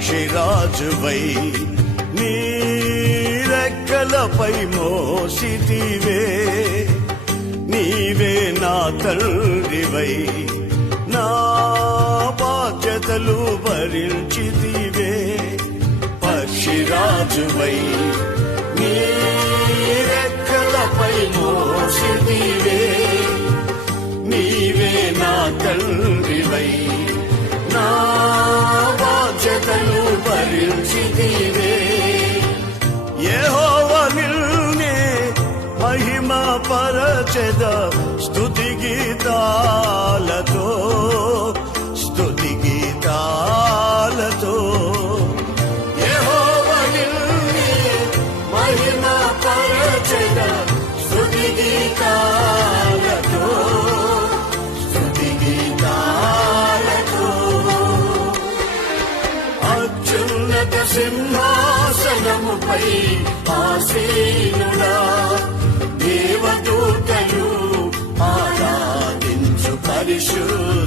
పక్షిరాజువై నీ రెక్కలపై మోసితివే. నీవే నా తండ్రివై నా బాధ్యతలు భరించితివే. పక్షిరాజువై నీ రెక్కలపై మోసితివే. నీవే నా తండ్రివై నా బాధ్యతలు భరించితివే. యెహోవా నిన్నే మహిమ పరచెద స్తుతి గీతాలతో, స్తుతి గీతాలతో. యెహోవా నిన్నే మహిమ పరచెద స్తుతి గీతాలతో, స్తుతి గీతాలతో. అత్యున్నత సింహాసనముపై ఆసీనుడా, దేవదూతలు ఆరాధించు పరిశుద్ధుడా.